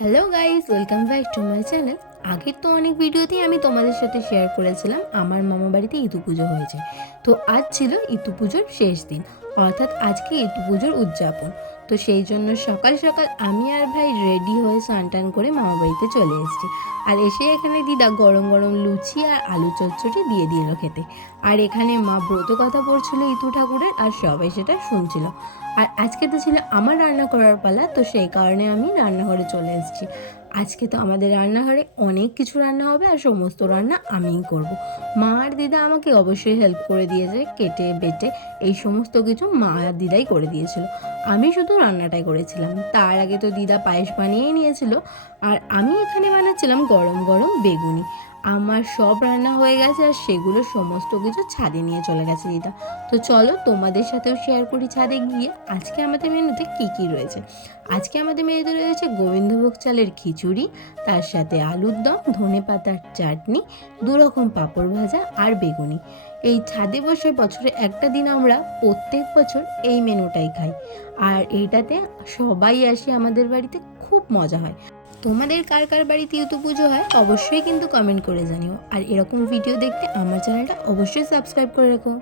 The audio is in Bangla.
Hello guys, welcome back to my channel. আগের তো অনেক ভিডিওতেই আমি তোমাদের সাথে শেয়ার করেছিলাম আমার মামা বাড়িতে ইতু পুজো হয়েছে। তো আজ ছিল ইতু পুজোর শেষ দিন, অর্থাৎ আজকে ইতু পুজোর উদযাপন। তো সেই জন্য সকাল সকাল আমি আর ভাই রেডি হয়ে স্নান টান করে মামা বাড়িতে চলে এসেছি। আর এসে এখানে দিদা গরম গরম লুচি আর আলু চচ্চড়ি দিয়ে দিল খেতে। আর এখানে মা ব্রত কথা পড়ছিল ইতু ঠাকুরের, আর সবাই সেটা শুনছিল। আর আজকে তো ছিল আমার রান্না করার পালা, তো সেই কারণে আমি রান্নাঘরে চলে এসেছি। আজকে তো আমাদের রান্নাঘরে অনেক কিছু রান্না হবে, আর সমস্ত রান্না আমিই করব। মা আর দিদা আমাকে অবশ্যই হেল্প করে দিয়েছে, কেটে বেটে এই সমস্ত কিছু মা আর দিদাই করে দিয়েছিল। আমি শুধু রান্নাটাই করেছিলাম। তার আগে তো দিদা পায়েস বানিয়েই নিয়েছিল, আর আমি এখানে বানাচ্ছিলাম গরম গরম বেগুনি। আমার সব রান্না হয়ে গেছে, আর সেগুলো সমস্ত কিছু ছাদে নিয়ে চলে গেছে দিদা। তো চলো তোমাদের সাথেও শেয়ার করি ছাদে গিয়ে আজকে আমাদের মেনুতে কী কী রয়েছে। আজকে আমাদের মেনুতে রয়েছে গোবিন্দভোগ চালের খিচুড়ি, তার সাথে আলুর দম, ধনেপাতার চাটনি, দুরকম পাঁপড় ভাজা আর বেগুনি। এই ছাদে বসে বছরে একটা দিন আমরা প্রত্যেক বছর এই মেনুটাই খাই, আর এইটাতে সবাই আসে আমাদের বাড়িতে, খুব মজা হয়। তোমাদের কার কার বাড়িতে ইউটিউব পুজো হয় অবশ্যই কিন্তু কমেন্ট করে জানিও, আর এরকম ভিডিও দেখতে আমার চ্যানেলটা অবশ্যই সাবস্ক্রাইব করে রাখো।